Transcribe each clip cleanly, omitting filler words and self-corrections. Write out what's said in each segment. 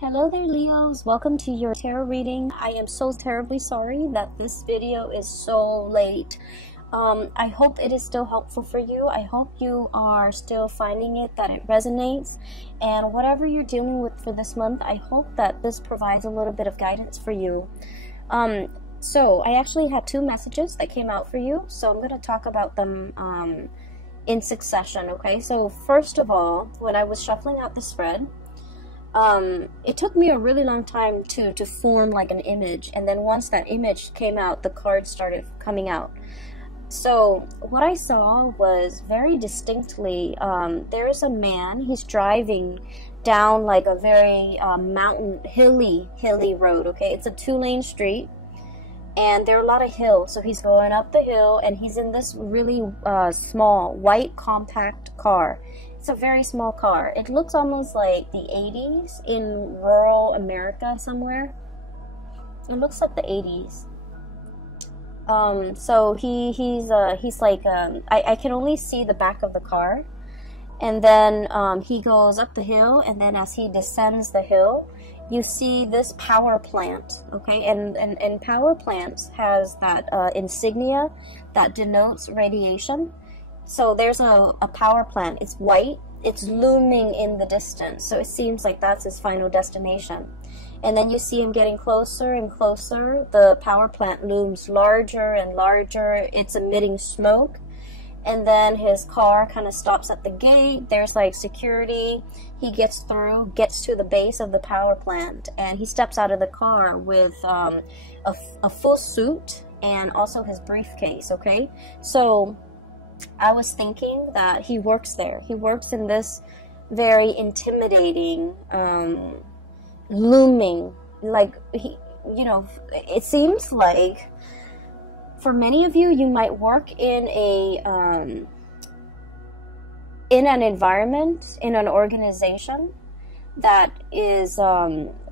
Hello there, Leos. Welcome to your tarot reading. I am so terribly sorry that this video is so late. I hope it is still helpful for you. I hope you are still finding it, that it resonates. And whatever you're dealing with for this month, I hope that this provides a little bit of guidance for you. So I actually had two messages that came out for you. So I'm going to talk about them in succession, okay? So first of all, when I was shuffling out the spread, it took me a really long time to form like an image, and then once that image came out, the cards started coming out. So what I saw was very distinctly, there is a man, he's driving down like a very mountain, hilly road, okay? It's a two-lane street, and there are a lot of hills, so he's going up the hill, and he's in this really small, white, compact car. It's a very small car. It looks almost like the 80s in rural America somewhere. It looks like the 80s. So he's like, I can only see the back of the car. And then he goes up the hill, and then as he descends the hill, you see this power plant, okay? And power plants has that insignia that denotes radiation. So there's a power plant. It's white. It's looming in the distance. So it seems like that's his final destination. And then you see him getting closer and closer. The power plant looms larger and larger. It's emitting smoke. And then his car kind of stops at the gate. There's like security. He gets through, gets to the base of the power plant, and he steps out of the car with a full suit and also his briefcase, okay? So I was thinking that he works there. He works in this very intimidating, looming, like, it seems like for many of you, you might work in an environment, in an organization that is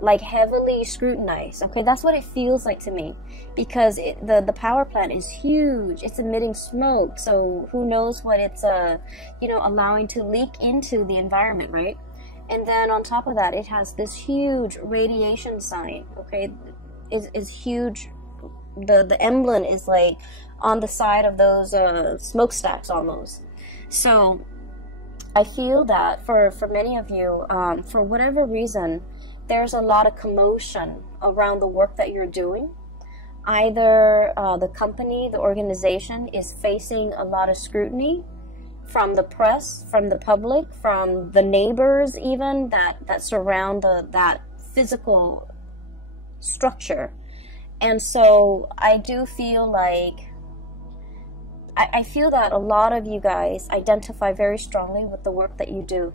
like heavily scrutinized, okay? That's what it feels like to me, because the power plant is huge. It's emitting smoke, so who knows what it's allowing to leak into the environment, right? And then on top of that, it has this huge radiation sign, okay? Is huge. The emblem is like on the side of those smokestacks almost. So I feel that for many of you, for whatever reason, there's a lot of commotion around the work that you're doing. Either the company, the organization is facing a lot of scrutiny from the press, from the public, from the neighbors even that surround that physical structure. And so I do feel like, I feel that a lot of you guys identify very strongly with the work that you do.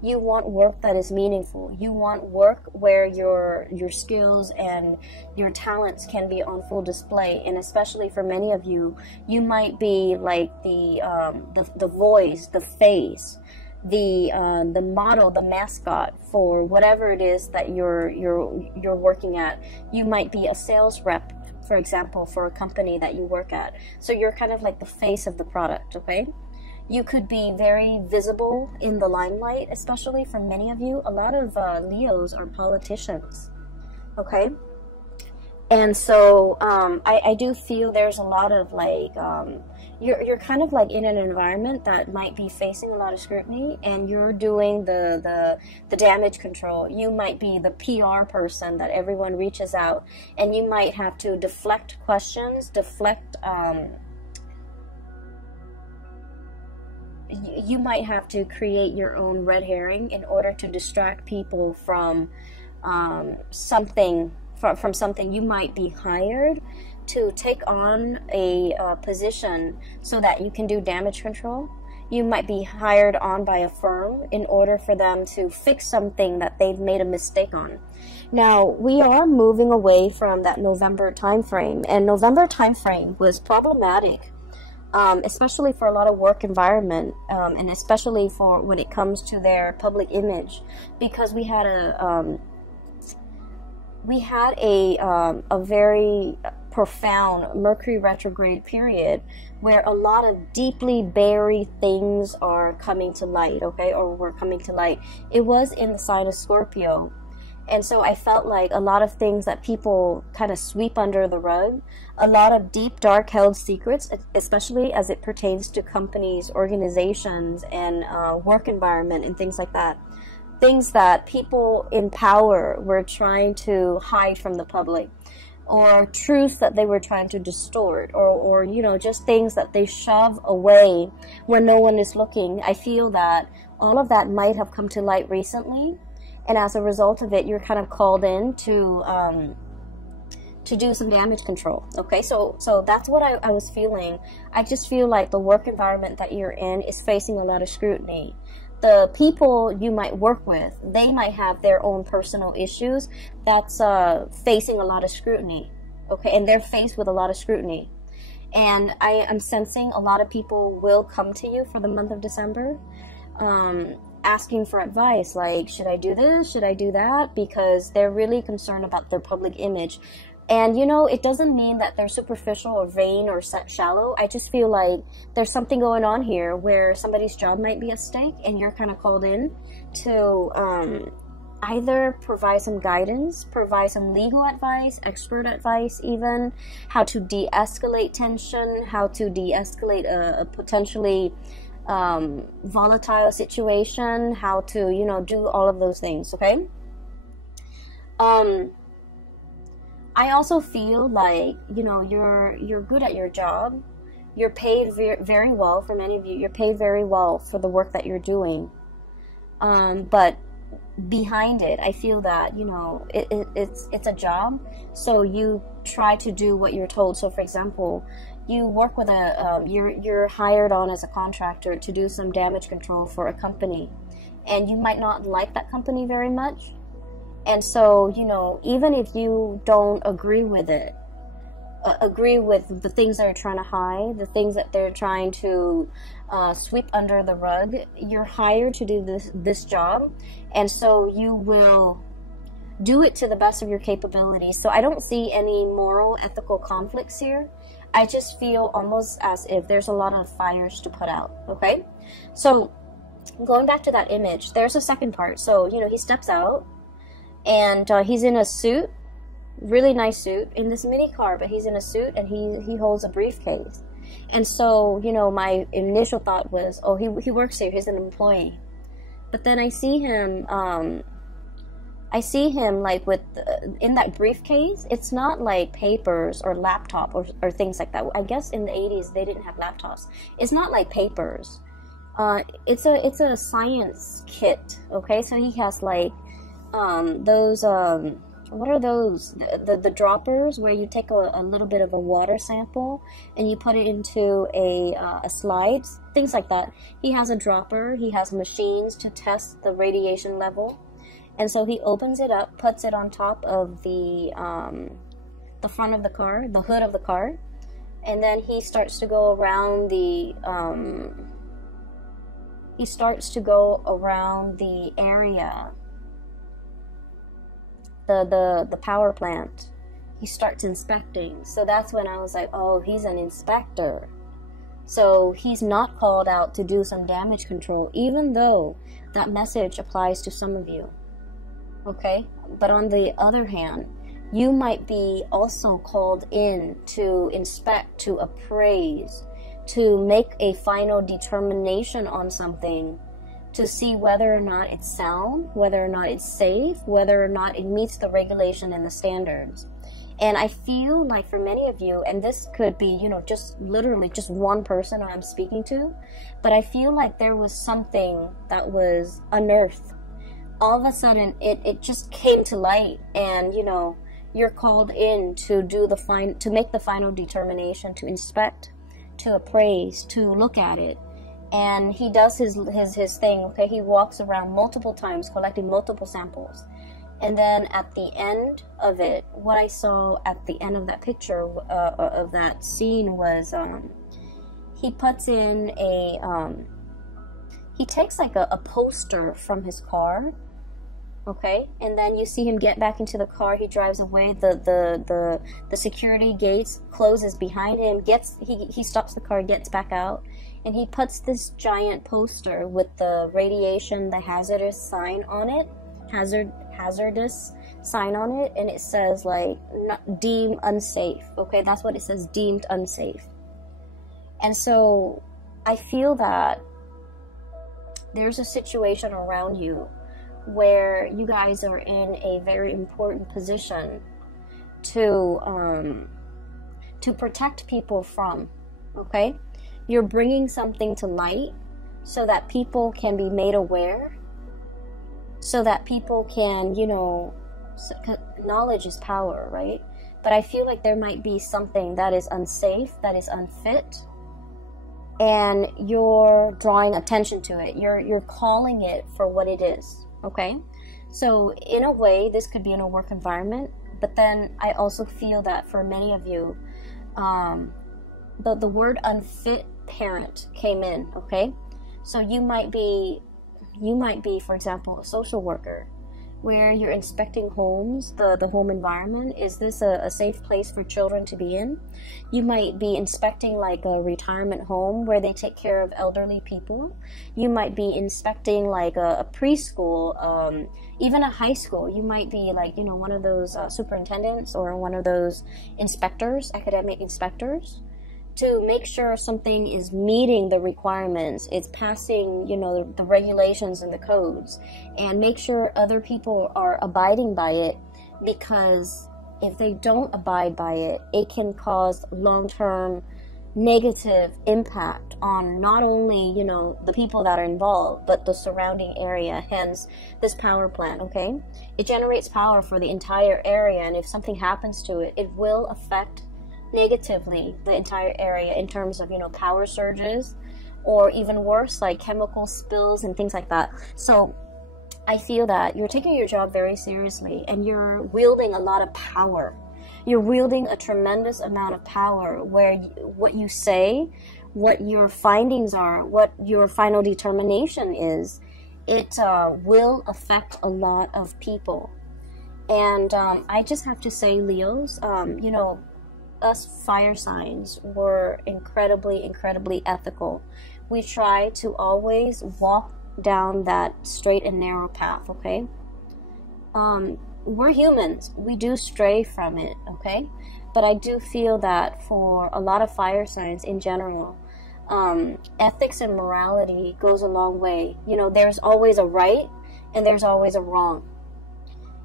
You want work that is meaningful. You want work where your skills and your talents can be on full display. And especially for many of you, you might be like the voice, the face, the model, the mascot for whatever it is that you're working at. You might be a sales rep, for example, for a company that you work at. So you're kind of like the face of the product, okay? You could be very visible in the limelight, especially for many of you. A lot of Leos are politicians, okay? And so I do feel there's a lot of like, you're kind of like in an environment that might be facing a lot of scrutiny, and you're doing the damage control. You might be the PR person that everyone reaches out, and you might have to deflect questions, you might have to create your own red herring in order to distract people from something. From something. You might be hired to take on a position so that you can do damage control. You might be hired on by a firm in order for them to fix something that they've made a mistake on. Now, we are moving away from that November time frame, and November time frame was problematic, especially for a lot of work environment, and especially for when it comes to their public image, because we had a very profound Mercury retrograde period where a lot of deeply buried things are coming to light, okay, or were coming to light. It was in the sign of Scorpio, And so I felt like a lot of things that people kind of sweep under the rug, a lot of deep, dark held secrets, especially as it pertains to companies, organizations, and work environment and things like that. Things that people in power were trying to hide from the public, or truths that they were trying to distort, or you know, just things that they shove away when no one is looking. I feel that all of that might have come to light recently, and as a result of it, you're kind of called in to do some damage control. Okay, so that's what I was feeling. I just feel like the work environment that you're in is facing a lot of scrutiny. The people you might work with, they might have their own personal issues that's facing a lot of scrutiny. Okay, and they're faced with a lot of scrutiny. And I am sensing a lot of people will come to you for the month of December, asking for advice, like, should I do this? Should I do that? Because they're really concerned about their public image. And, you know, it doesn't mean that they're superficial or vain or shallow. I just feel like there's something going on here where somebody's job might be at stake, and you're kind of called in to either provide some guidance, provide some legal advice, expert advice even, how to de-escalate tension, how to de-escalate a potentially volatile situation, how to, you know, do all of those things, okay? I also feel like, you know, you're good at your job. You're paid very well. For many of you, you're paid very well for the work that you're doing. But behind it, I feel that, you know, it's a job. So you try to do what you're told. So, for example, you work with you're hired on as a contractor to do some damage control for a company, and you might not like that company very much. And so, you know, even if you don't agree with it, agree with the things they're trying to hide, the things that they're trying to sweep under the rug, you're hired to do this job. And so you will do it to the best of your capabilities. So I don't see any moral, ethical conflicts here. I just feel almost as if there's a lot of fires to put out, okay? So going back to that image, there's a second part. So, you know, he steps out, and he's in a suit, really nice suit, in this mini car, but he's in a suit, and he holds a briefcase. And so, you know, my initial thought was, oh, he works here, he's an employee. But then I see him like with, in that briefcase, it's not like papers or laptop or things like that. I guess in the 80s, they didn't have laptops. It's not like papers. It's a science kit, okay? So he has like, those what are those, the droppers where you take a little bit of a water sample and you put it into a slide, things like that. He has a dropper, he has machines to test the radiation level, and so he opens it up, puts it on top of the front of the car, the hood of the car, and then he starts to go around the area, the power plant. He starts inspecting. So that's when I was like, oh, he's an inspector. So he's not called out to do some damage control, even though that message applies to some of you. Okay? But on the other hand, you might be also called in to inspect, to appraise, to make a final determination on something, to see whether or not it's sound, whether or not it's safe, whether or not it meets the regulation and the standards. And I feel like for many of you, and this could be, you know, just literally just one person I'm speaking to, but I feel like there was something that was unearthed. All of a sudden, it just came to light, and, you know, you're called in to do to make the final determination, to inspect, to appraise, to look at it. And he does his thing, okay? He walks around multiple times, collecting multiple samples. And then at the end of it, what I saw at the end of that picture, of that scene, was he puts in he takes like a poster from his car, okay? And then you see him get back into the car, he drives away, the security gates closes behind him, he stops the car, gets back out, and he puts this giant poster with the radiation, the hazardous sign on it, hazardous sign on it, and it says like deemed unsafe. Okay, that's what it says, deemed unsafe. And so I feel that there's a situation around you where you guys are in a very important position to protect people from. Okay, you're bringing something to light so that people can be made aware, so that people can, you know, knowledge is power, right? But I feel like there might be something that is unsafe, that is unfit, and you're drawing attention to it. You're calling it for what it is, okay? So in a way, this could be in a work environment, but then I also feel that for many of you, the word unfit parent came in, okay? So you might be, for example, a social worker, where you're inspecting homes, the home environment. Is this a safe place for children to be in? You might be inspecting like a retirement home where they take care of elderly people. You might be inspecting like a preschool, even a high school. You might be like, you know, one of those superintendents or one of those inspectors, academic inspectors, to make sure something is meeting the requirements, it's passing, you know, the regulations and the codes, and make sure other people are abiding by it, because if they don't abide by it, it can cause long-term negative impact on not only, you know, the people that are involved, but the surrounding area, hence this power plant, okay? It generates power for the entire area, and if something happens to it, it will affect negatively the entire area in terms of, you know, power surges, or even worse, like chemical spills and things like that. So I feel that you're taking your job very seriously, and you're wielding a lot of power. You're wielding a tremendous amount of power, where what you say, what your findings are, what your final determination is, it will affect a lot of people. And I just have to say, Leos, you know, us fire signs were incredibly ethical. We try to always walk down that straight and narrow path, okay? We're humans. We do stray from it, okay? But I do feel that for a lot of fire signs in general, ethics and morality goes a long way. You know, there's always a right and there's always a wrong.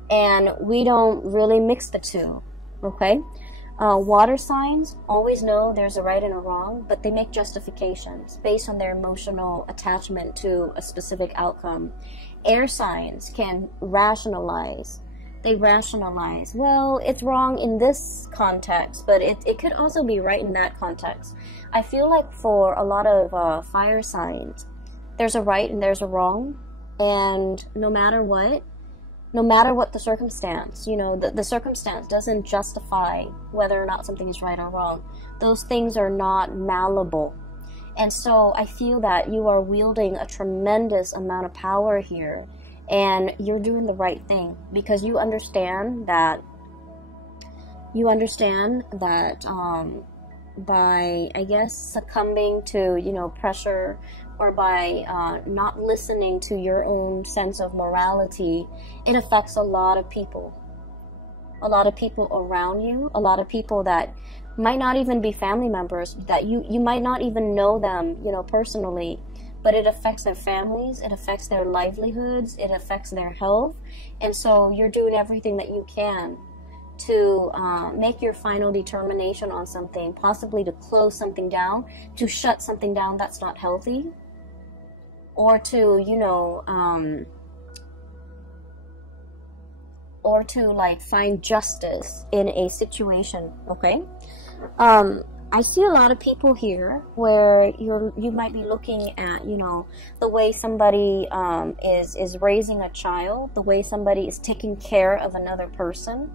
And we don't really mix the two, okay? Water signs always know there's a right and a wrong, but they make justifications based on their emotional attachment to a specific outcome. Air signs can rationalize. They rationalize, well, it's wrong in this context, but it could also be right in that context. I feel like for a lot of fire signs, there's a right and there's a wrong, and no matter what the circumstance, you know, the circumstance doesn't justify whether or not something is right or wrong. Those things are not malleable. And so I feel that you are wielding a tremendous amount of power here, and you're doing the right thing, because you understand that by, I guess, succumbing to, you know, pressure, or by not listening to your own sense of morality, it affects a lot of people. A lot of people around you, a lot of people that might not even be family members, that you might not even know them, you know, personally, but it affects their families, it affects their livelihoods, it affects their health. And so you're doing everything that you can to make your final determination on something, possibly to close something down, to shut something down that's not healthy, or to, you know, or to like find justice in a situation, okay? I see a lot of people here where you might be looking at, you know, the way somebody is raising a child, the way somebody is taking care of another person,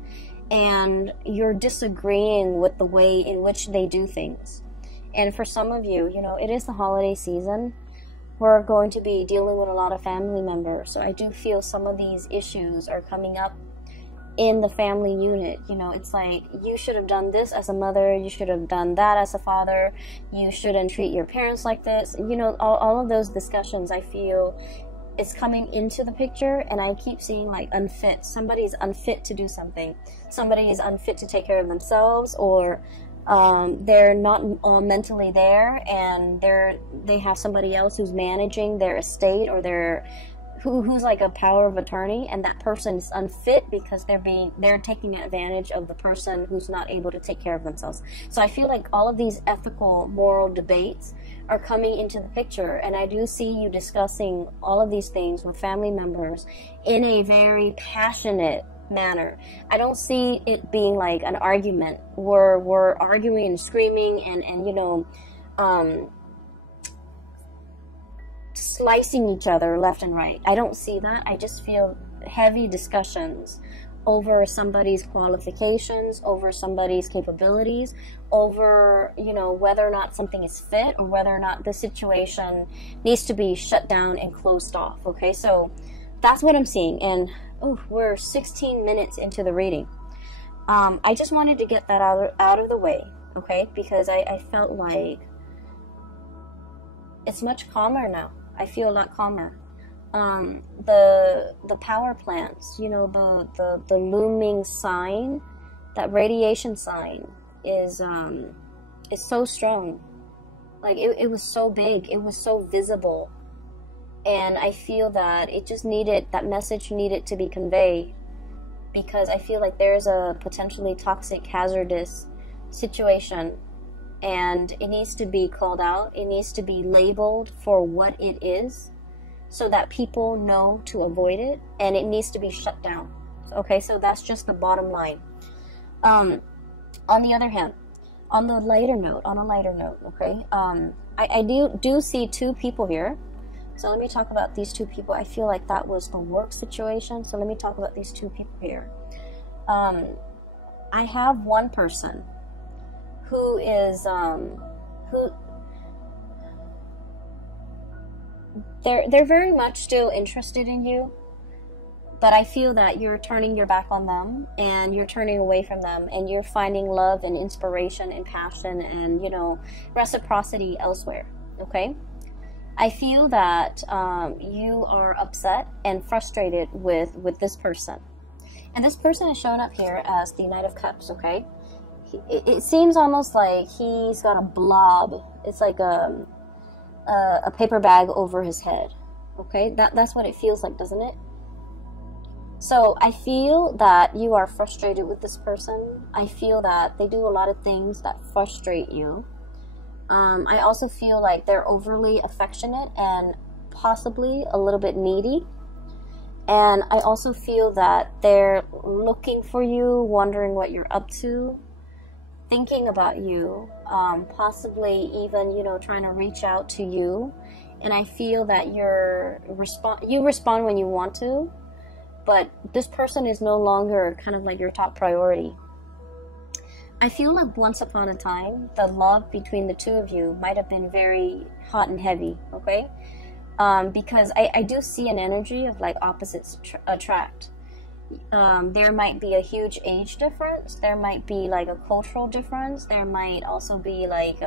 and you're disagreeing with the way in which they do things. And for some of you, you know, it is the holiday season. We're going to be dealing with a lot of family members, so I do feel some of these issues are coming up in the family unit. You know, it's like, you should have done this as a mother, you should have done that as a father, you shouldn't treat your parents like this. You know, all of those discussions, I feel is coming into the picture, and I keep seeing like unfit. Somebody's unfit to do something. Somebody is unfit to take care of themselves, or they're not mentally there, and they have somebody else who's managing their estate, or who's like a power of attorney, and that person is unfit because they're taking advantage of the person who's not able to take care of themselves. So I feel like all of these ethical, moral debates are coming into the picture, and I do see you discussing all of these things with family members in a very passionate manner. I don't see it being like an argument where we're arguing and screaming and you know, slicing each other left and right. I don't see that. I just feel heavy discussions over somebody's qualifications, over somebody's capabilities, over, you know, whether or not something is fit, or whether or not the situation needs to be shut down and closed off. Okay, so that's what I'm seeing. And oh, we're 16 minutes into the reading. I just wanted to get that out of the way, okay, because I felt like it's much calmer now. I feel a lot calmer. The power plants, you know, the looming sign, that radiation sign is so strong. Like it was so big, it was so visible, and I feel that it just needed, that message needed to be conveyed, because I feel like there's a potentially toxic, hazardous situation, and it needs to be called out. It needs to be labeled for what it is, so that people know to avoid it, and it needs to be shut down. Okay, so that's just the bottom line. On the other hand, on a lighter note, okay, I do see two people here. So let me talk about these two people. I feel like that was the work situation, so let me talk about these two people here. I have one person who is they're very much still interested in you, but I feel that you're turning your back on them, and you're turning away from them, and you're finding love and inspiration and passion and, you know, reciprocity elsewhere. Okay, I feel that you are upset and frustrated with this person, and this person is showing up here as the Knight of Cups. Okay, it seems almost like he's got a blob. It's like a paper bag over his head. Okay, that's what it feels like, doesn't it? So I feel that you are frustrated with this person. I feel that they do a lot of things that frustrate you. I also feel like they're overly affectionate and possibly a little bit needy. And I also feel that they're looking for you, wondering what you're up to, thinking about you, possibly even, you know, trying to reach out to you. And I feel that you respond when you want to, but this person is no longer kind of like your top priority. I feel like once upon a time, the love between the two of you might have been very hot and heavy, okay? Because I do see an energy of like opposites attract. There might be a huge age difference. There might be like a cultural difference. There might also be like,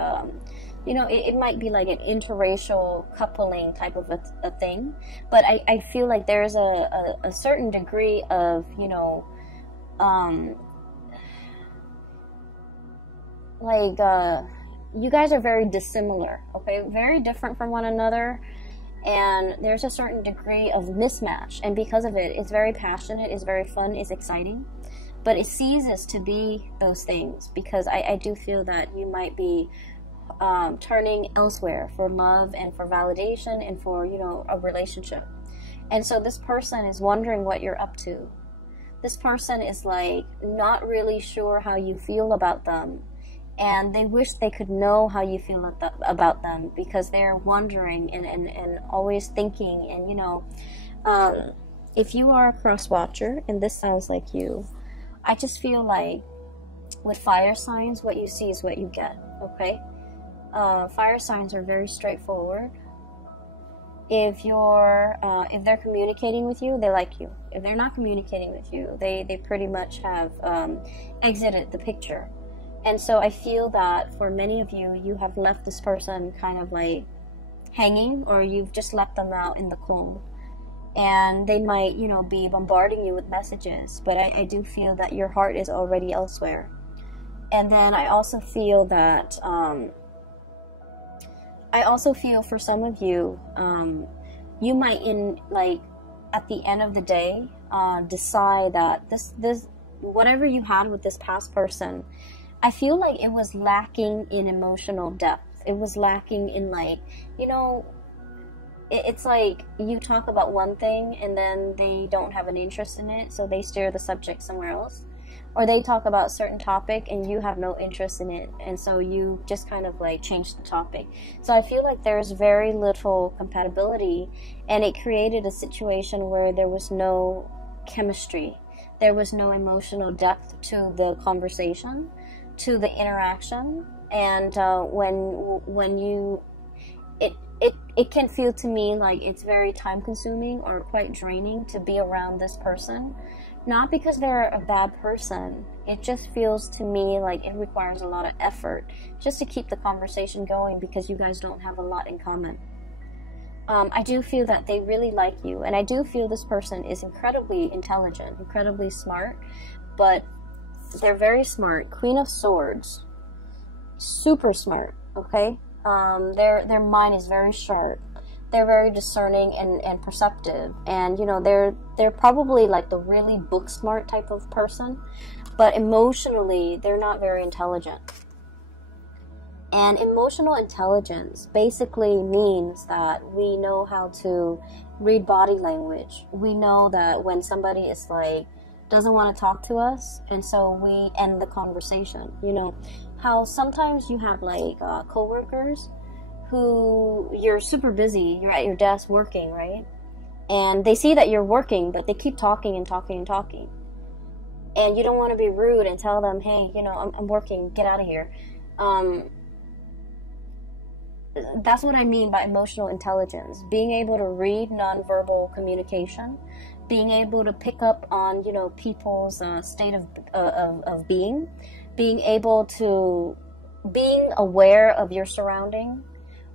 you know, it might be like an interracial coupling type of a thing. But I feel like there's a certain degree of, you know, you guys are very dissimilar, okay? Very different from one another. And there's a certain degree of mismatch, and because of it, it's very passionate, it's very fun, it's exciting, but it ceases to be those things, because I do feel that you might be turning elsewhere for love and for validation and for, you know, a relationship. And so this person is wondering what you're up to. This person is like not really sure how you feel about them, and they wish they could know how you feel about them, because they're wondering and always thinking. And, you know, if you are a cross watcher, and this sounds like you, I just feel like with fire signs, what you see is what you get, okay? Fire signs are very straightforward. If they're communicating with you, they like you. If they're not communicating with you, they pretty much have exited the picture. And so I feel that for many of you, you have left this person kind of like hanging, or you've just left them out in the cold. and they might, you know, be bombarding you with messages, but I do feel that your heart is already elsewhere. And then I also feel that for some of you, you might, at the end of the day, decide that this whatever you had with this past person, I feel like it was lacking in emotional depth. It was lacking in, like, you know, it's like you talk about one thing and then they don't have an interest in it, so they steer the subject somewhere else. Or they talk about a certain topic and you have no interest in it, and so you just kind of like change the topic. So I feel like there's very little compatibility, and it created a situation where there was no chemistry. There was no emotional depth to the conversation, to the interaction. And it can feel to me like it's very time consuming or quite draining to be around this person. Not because they're a bad person, it just feels to me like it requires a lot of effort just to keep the conversation going, because you guys don't have a lot in common. I do feel that they really like you, and I do feel this person is incredibly intelligent, incredibly smart, but they're very smart. Queen of Swords, super smart, okay? Their mind is very sharp. They're very discerning and perceptive, and you know, they're probably like the really book smart type of person, but emotionally they're not very intelligent. And emotional intelligence basically means that we know how to read body language. We know that when somebody is like doesn't want to talk to us, and so we end the conversation. You know how sometimes you have like coworkers who you're super busy, you're at your desk working, right? And they see that you're working, but they keep talking and talking and talking. And you don't want to be rude and tell them, hey, you know, I'm working, get out of here. That's what I mean by emotional intelligence. Being able to read nonverbal communication, being able to pick up on, you know, people's state of being, being aware of your surrounding,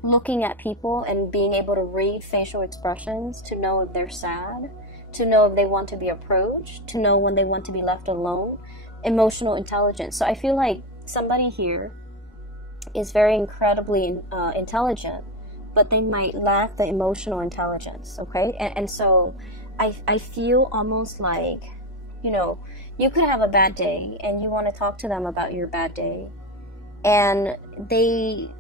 looking at people and being able to read facial expressions to know if they're sad, to know if they want to be approached, to know when they want to be left alone. Emotional intelligence. So I feel like somebody here is very incredibly intelligent, but they might lack the emotional intelligence, okay? And so I feel almost like, you know, you could have a bad day and you want to talk to them about your bad day, and they,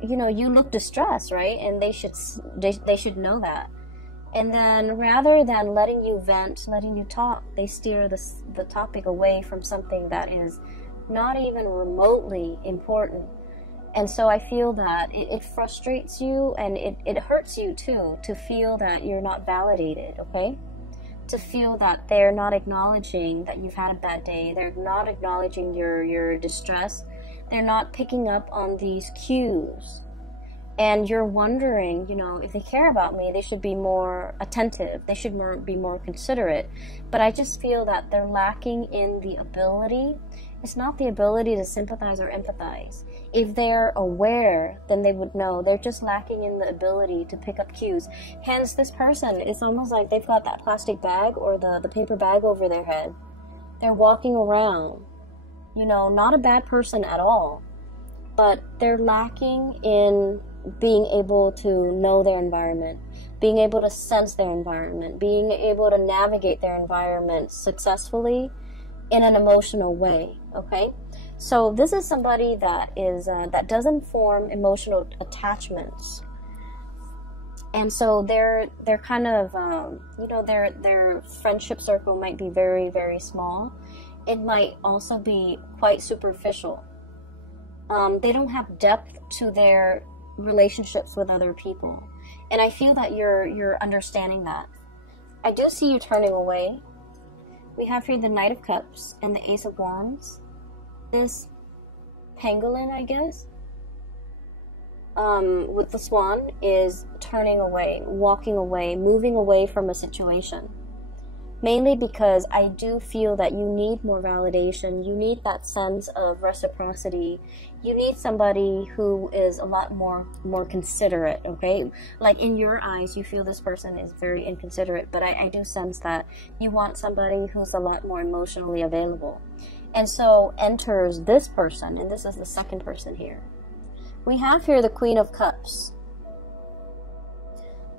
you know, you look distressed, right? And they should know that. And then rather than letting you vent, letting you talk, they steer the topic away from something that is not even remotely important. And so I feel that it frustrates you, and it hurts you too, to feel that you're not validated, okay? To feel that they're not acknowledging that you've had a bad day. They're not acknowledging your distress. They're not picking up on these cues. And you're wondering, you know, if they care about me, they should be more attentive. They should be more considerate. But I just feel that they're lacking in the ability. It's not the ability to sympathize or empathize. If they're aware, then they would know. They're just lacking in the ability to pick up cues. Hence, this person, it's almost like they've got that plastic bag or the paper bag over their head. They're walking around, you know, not a bad person at all, but they're lacking in being able to know their environment, being able to sense their environment, being able to navigate their environment successfully in an emotional way, okay? So this is somebody that is that doesn't form emotional attachments, and so they're kind of you know, their friendship circle might be very, very small. It might also be quite superficial. They don't have depth to their relationships with other people, and I feel that you're understanding that. I do see you turning away. We have here the Knight of Cups and the Ace of Wands. This pangolin, I guess, with the swan, is turning away, walking away, moving away from a situation. Mainly because I do feel that you need more validation. You need that sense of reciprocity. You need somebody who is a lot more considerate, okay? Like in your eyes, you feel this person is very inconsiderate, but I do sense that you want somebody who's a lot more emotionally available. And so enters this person, and this is the second person here. We have here the Queen of Cups.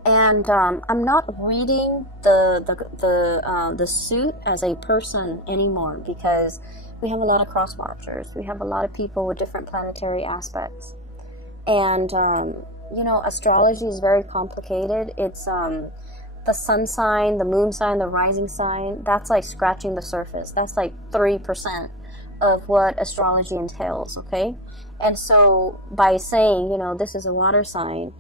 And I'm not reading the suit as a person anymore, because we have a lot of cross watchers. We have a lot of people with different planetary aspects. And, you know, astrology is very complicated. It's the sun sign, the moon sign, the rising sign. That's like scratching the surface. That's like 3% of what astrology entails, okay? And so by saying, you know, this is a water sign,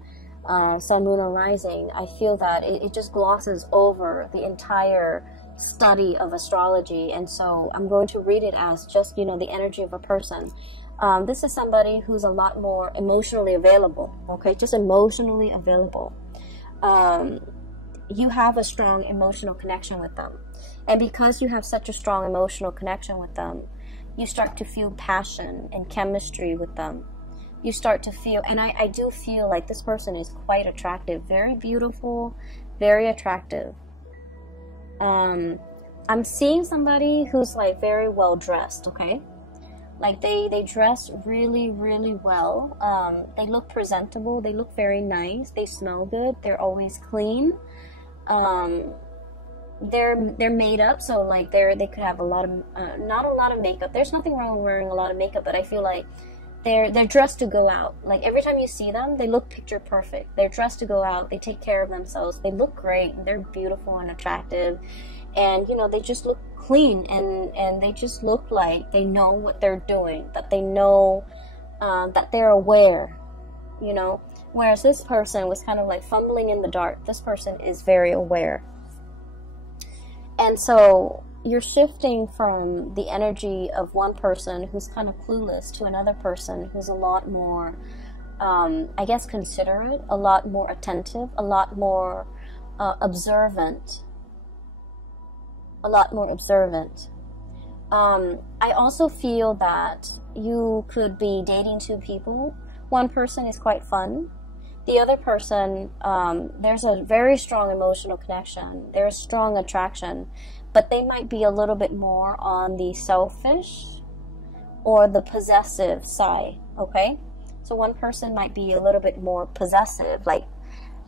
sun, moon, or rising, I feel that it just glosses over the entire study of astrology. And so I'm going to read it as just, you know, the energy of a person. This is somebody who's a lot more emotionally available, okay? Just emotionally available. You have a strong emotional connection with them. And because you have such a strong emotional connection with them, you start to feel passion and chemistry with them. You start to feel, and I do feel like this person is quite attractive, very beautiful, very attractive. I'm seeing somebody who's like very well dressed, okay? Like they dress really, really well. They look presentable, they look very nice, they smell good, they're always clean. They're made up, so like they could have a lot of, not a lot of makeup. There's nothing wrong with wearing a lot of makeup, but I feel like they're dressed to go out. Like every time you see them, they look picture perfect. They're dressed to go out. They take care of themselves. They look great. They're beautiful and attractive, and you know, they just look clean, and they just look like they know what they're doing. That they know, that they're aware. You know, whereas this person was kind of like fumbling in the dark. This person is very aware, and so you're shifting from the energy of one person who's kind of clueless to another person who's a lot more, I guess, considerate, a lot more attentive, a lot more observant. A lot more observant. I also feel that you could be dating two people. One person is quite fun. The other person, there's a very strong emotional connection. There's strong attraction. But they might be a little bit more on the selfish or the possessive side, okay? So one person might be a little bit more possessive. Like,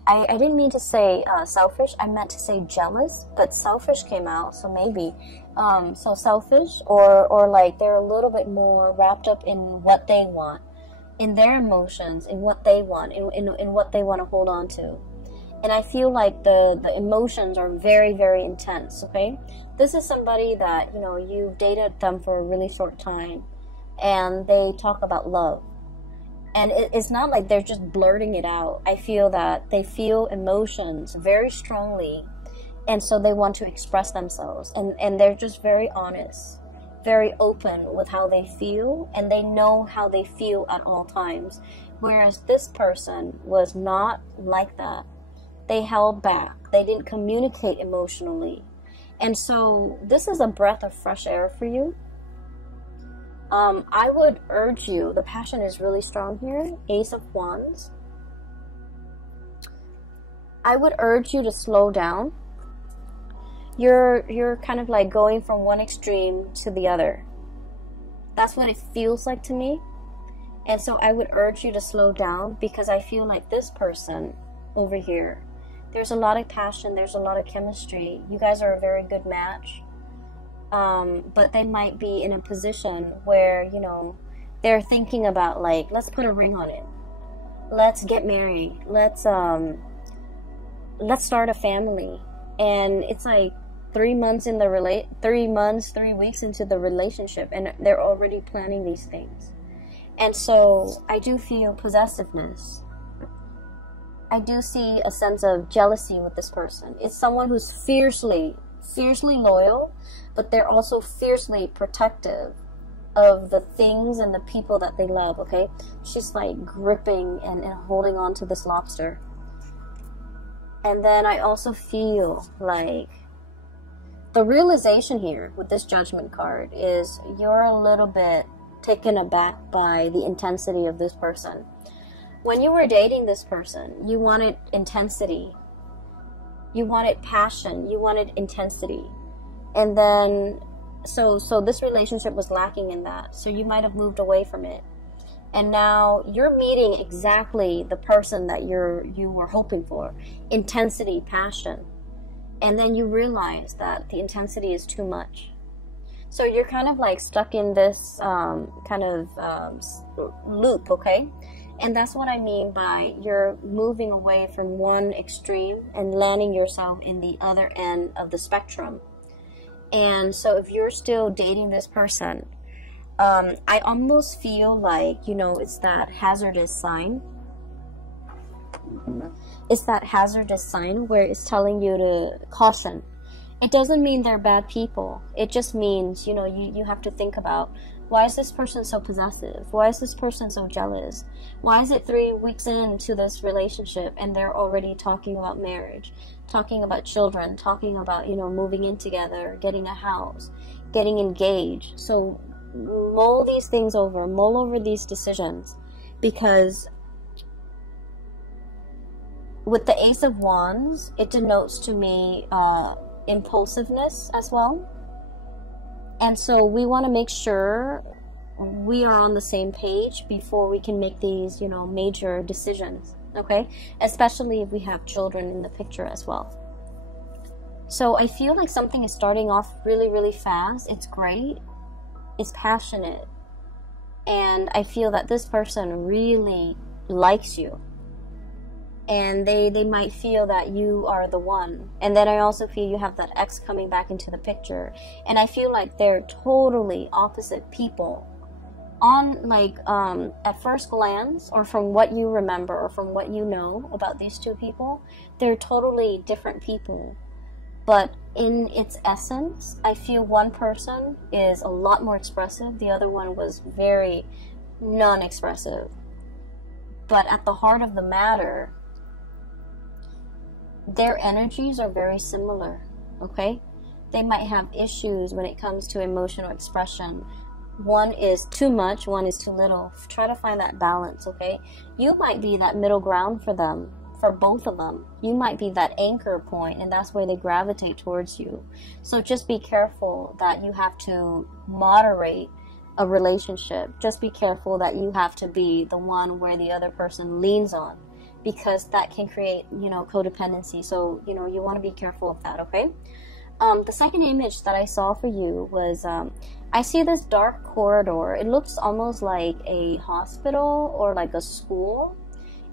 I didn't mean to say selfish. I meant to say jealous, but selfish came out, so maybe. So selfish, or like they're a little bit more wrapped up in what they want, in their emotions, in what they want, in what they want to hold on to. And I feel like the emotions are very, very intense, okay? This is somebody that, you know, you've dated them for a really short time, and they talk about love. And it's not like they're just blurting it out. I feel that they feel emotions very strongly, and so they want to express themselves. And they're just very honest, very open with how they feel, and they know how they feel at all times. Whereas this person was not like that. They held back. They didn't communicate emotionally. And so this is a breath of fresh air for you. I would urge you, the passion is really strong here, Ace of Wands. I would urge you to slow down. You're kind of like going from one extreme to the other. That's what it feels like to me. And so I would urge you to slow down, because I feel like this person over here, there's a lot of passion, there's a lot of chemistry. You guys are a very good match. But they might be in a position where, you know, they're thinking about like, let's put a ring on it. Let's get married. Let's start a family. And it's like 3 months in the 3 weeks into the relationship, and they're already planning these things. And so I do feel possessiveness. I do see a sense of jealousy with this person. It's someone who's fiercely loyal, but they're also fiercely protective of the things and the people that they love, okay? She's like gripping and holding on to this lobster. And then I also feel like The realization here with this Judgment card is you're a little bit taken aback by the intensity of this person. When you were dating this person, you wanted intensity. You wanted passion. You wanted intensity. And then, so this relationship was lacking in that. So you might have moved away from it. And now you're meeting exactly the person that you were hoping for. Intensity, passion. And then you realize that the intensity is too much. So you're kind of like stuck in this loop, okay? And that's what I mean by you're moving away from one extreme and landing yourself in the other end of the spectrum. And so if you're still dating this person, I almost feel like, you know, it's that hazardous sign. It's that hazardous sign where it's telling you to caution. It doesn't mean they're bad people. It just means, you know, you have to think about, why is this person so possessive? Why is this person so jealous? Why is it 3 weeks into this relationship and they're already talking about marriage, talking about children, talking about, you know, moving in together, getting a house, getting engaged? So mull these things over, mull over these decisions, because with the Ace of Wands, it denotes to me impulsiveness as well. And so we want to make sure we are on the same page before we can make these, you know, major decisions, okay? Especially if we have children in the picture as well. So I feel like something is starting off really, really fast. It's great. It's passionate. And I feel that this person really likes you. And they might feel that you are the one. And then I also feel you have that ex coming back into the picture. And I feel like they're totally opposite people. On like at first glance, or from what you remember, or from what you know about these two people, they're totally different people. But in its essence, I feel one person is a lot more expressive. The other one was very non-expressive. But at the heart of the matter, their energies are very similar, okay? They might have issues when it comes to emotional expression. One is too much, one is too little. Try to find that balance, okay? You might be that middle ground for them, for both of them. You might be that anchor point, and that's where they gravitate towards you. So just be careful that you have to moderate a relationship. Just be careful that you have to be the one where the other person leans on, because that can create, you know, codependency. So, you know, you want to be careful of that, okay? The second image that I saw for you was, I see this dark corridor. It looks almost like a hospital or like a school.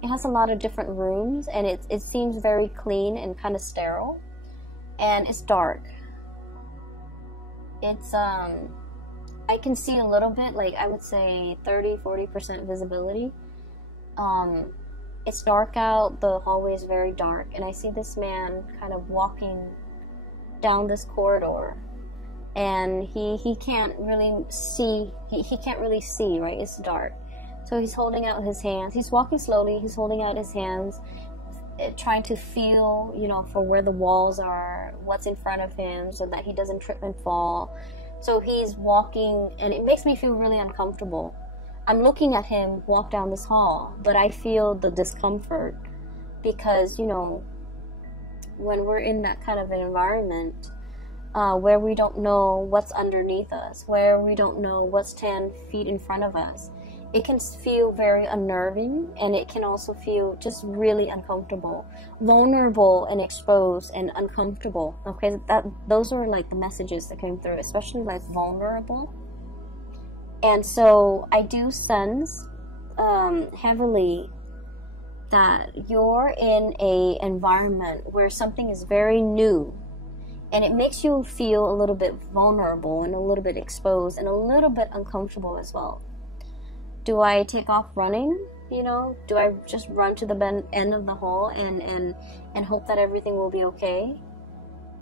It has a lot of different rooms, and it seems very clean and kind of sterile. And it's dark. It's, I can see a little bit, like I would say 30-40% visibility. It's dark out, the hallway is very dark, and I see this man kind of walking down this corridor, and he can't really see, he can't really see, right? It's dark. So he's holding out his hands, he's walking slowly, he's holding out his hands, trying to feel, you know, for where the walls are, what's in front of him, so that he doesn't trip and fall. So he's walking, and it makes me feel really uncomfortable. I'm looking at him walk down this hall, but I feel the discomfort because, you know, when we're in that kind of an environment where we don't know what's underneath us, where we don't know what's 10 feet in front of us, it can feel very unnerving, and it can also feel just really uncomfortable, vulnerable and exposed and uncomfortable. Okay, those are like the messages that came through, especially like vulnerable. And so I do sense heavily that you're in a environment where something is very new, and it makes you feel a little bit vulnerable and a little bit exposed and a little bit uncomfortable as well. Do I take off running? You know, do I just run to the end of the hall and hope that everything will be okay?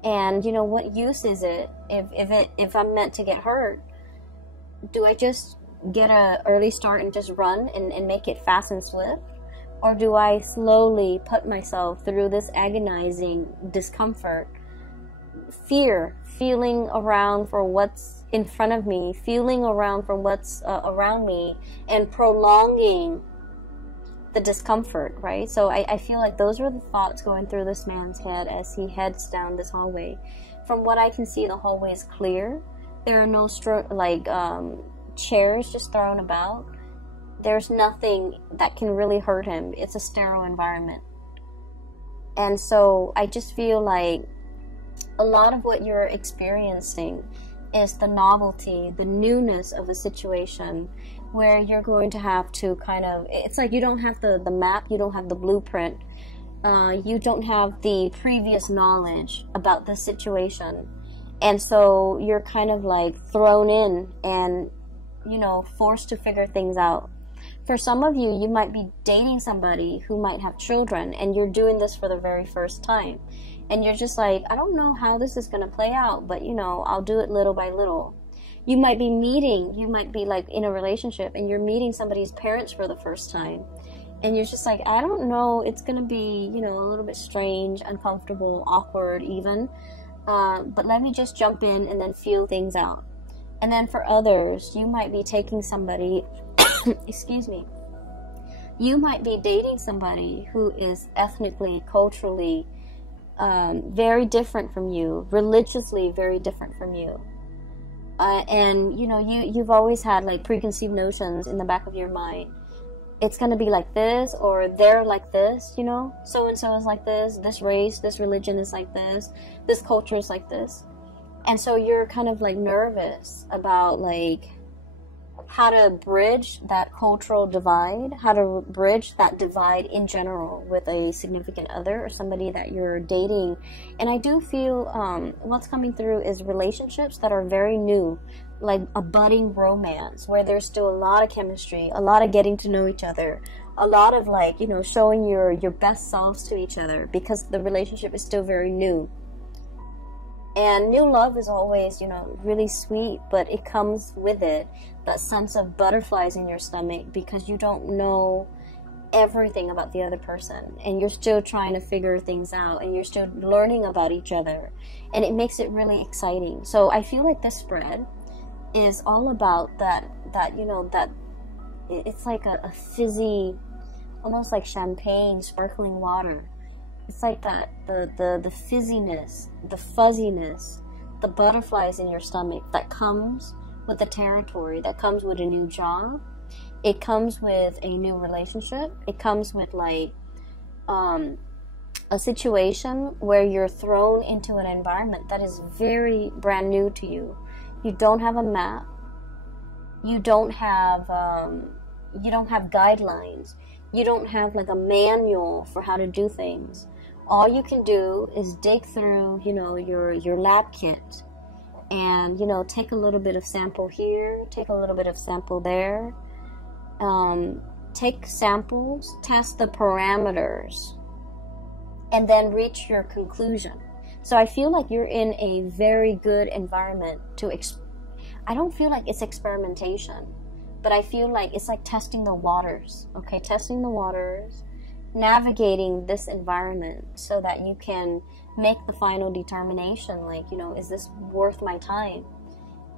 And you know, what use is it if I'm meant to get hurt? Do I just get an early start and just run and make it fast and swift? Or do I slowly put myself through this agonizing discomfort feeling around for what's in front of me, feeling around for what's around me, and prolonging the discomfort, right? So I feel like those are the thoughts going through this man's head as he heads down this hallway. From what I can see, the hallway is clear. There are no chairs just thrown about. There's nothing that can really hurt him. It's a sterile environment. And so I just feel like a lot of what you're experiencing is the novelty, the newness of a situation where you're going to have to kind of, it's like you don't have the map, you don't have the blueprint, you don't have the previous knowledge about the situation. And so you're kind of like thrown in and, you know, forced to figure things out. For some of you, you might be dating somebody who might have children, and you're doing this for the very first time. And you're just like, I don't know how this is going to play out, but, you know, I'll do it little by little. You might be like in a relationship, and you're meeting somebody's parents for the first time. And you're just like, I don't know, it's going to be, you know, a little bit strange, uncomfortable, awkward even. But let me just jump in and then feel things out. And then for others, you might be taking somebody, excuse me, you might be dating somebody who is ethnically, culturally, very different from you, religiously very different from you. And, you know, you've always had like preconceived notions in the back of your mind. It's going to be like this, or they're like this, you know, so-and-so is like this race, this religion is like this culture is like this. And so you're kind of like nervous about like how to bridge that cultural divide, how to bridge that divide in general with a significant other or somebody that you're dating. And I do feel what's coming through is relationships that are very new, like a budding romance where there's still a lot of chemistry, a lot of getting to know each other, a lot of like, you know, showing your best selves to each other because the relationship is still very new. And new love is always, you know, really sweet, but it comes with it that sense of butterflies in your stomach because you don't know everything about the other person, and you're still trying to figure things out, and you're still learning about each other, and it makes it really exciting. So I feel like this spread is all about that you know, that it's like a fizzy, almost like champagne, sparkling water. It's like that, the fizziness, the fuzziness, the butterflies in your stomach that comes with the territory, that comes with a new job. It comes with a new relationship. It comes with like a situation where you're thrown into an environment that is very brand new to you. You don't have a map. You don't have guidelines. You don't have like a manual for how to do things. All you can do is dig through, you know, your lab kit and, you know, take a little bit of sample here, take a little bit of sample there, take samples, test the parameters, and then reach your conclusion. So I feel like you're in a very good environment to I don't feel like it's experimentation, but I feel like it's like testing the waters, okay? Testing the waters, navigating this environment so that you can make the final determination, like, you know, is this worth my time?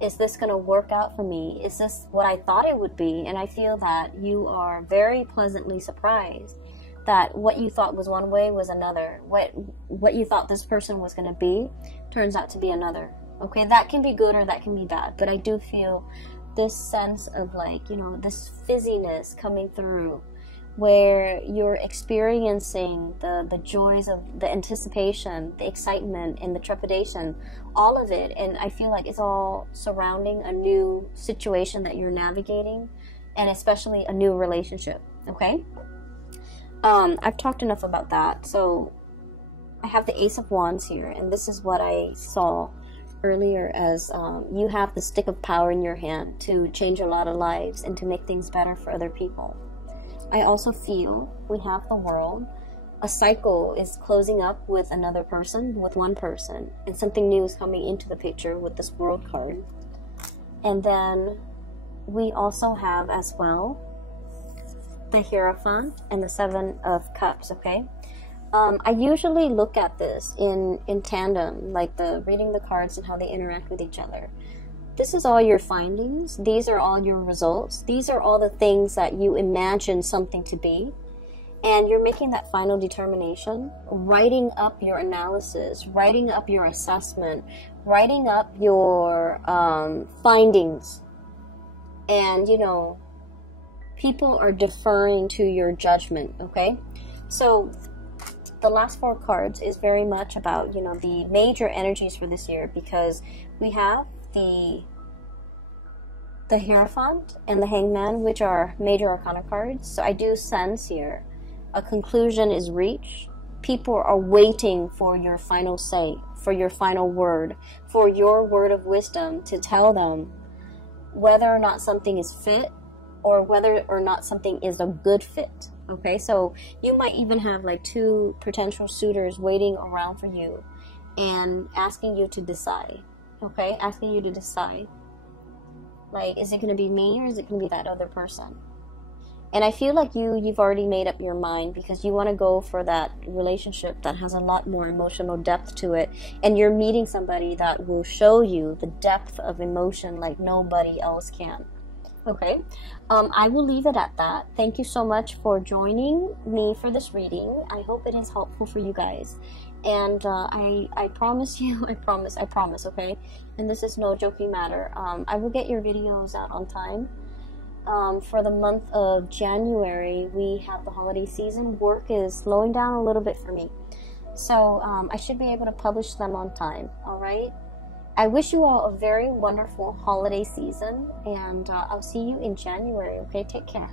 Is this going to work out for me? Is this what I thought it would be? And I feel that you are very pleasantly surprised that what you thought was one way was another. What you thought this person was going to be turns out to be another. Okay, that can be good or that can be bad, but I do feel this sense of like, you know, this fizziness coming through where you're experiencing the joys of the anticipation, the excitement, and the trepidation, all of it. And I feel like it's all surrounding a new situation that you're navigating, and especially a new relationship, okay? I've talked enough about that. So I have the Ace of Wands here, and this is what I saw earlier as you have the stick of power in your hand to change a lot of lives and to make things better for other people. I also feel we have the World. A cycle is closing up with another person, with one person, and something new is coming into the picture with this World card. And then we also have as well the Hierophant and the Seven of Cups, okay? I usually look at this in tandem, like the reading the cards and how they interact with each other. This is all your findings. These are all your results. These are all the things that you imagine something to be. And you're making that final determination, writing up your analysis, writing up your assessment, writing up your findings. And, you know, people are deferring to your judgment, okay? So the last 4 cards is very much about, you know, the major energies for this year, because we have the Hierophant and the Hangman, which are major arcana cards. So I do sense here a conclusion is reached. People are waiting for your final say, for your final word, for your word of wisdom to tell them whether or not something is fit or whether or not something is a good fit. Okay, so you might even have like 2 potential suitors waiting around for you and asking you to decide. Okay, asking you to decide. Like, is it going to be me or is it going to be that other person? And I feel like you've already made up your mind, because you want to go for that relationship that has a lot more emotional depth to it. And you're meeting somebody that will show you the depth of emotion like nobody else can. Okay, I will leave it at that. Thank you so much for joining me for this reading. I hope it is helpful for you guys. And I promise you, I promise, okay? And this is no joking matter. I will get your videos out on time. For the month of January, we have the holiday season. Work is slowing down a little bit for me. So I should be able to publish them on time, alright? I wish you all a very wonderful holiday season, and I'll see you in January, okay? Take care.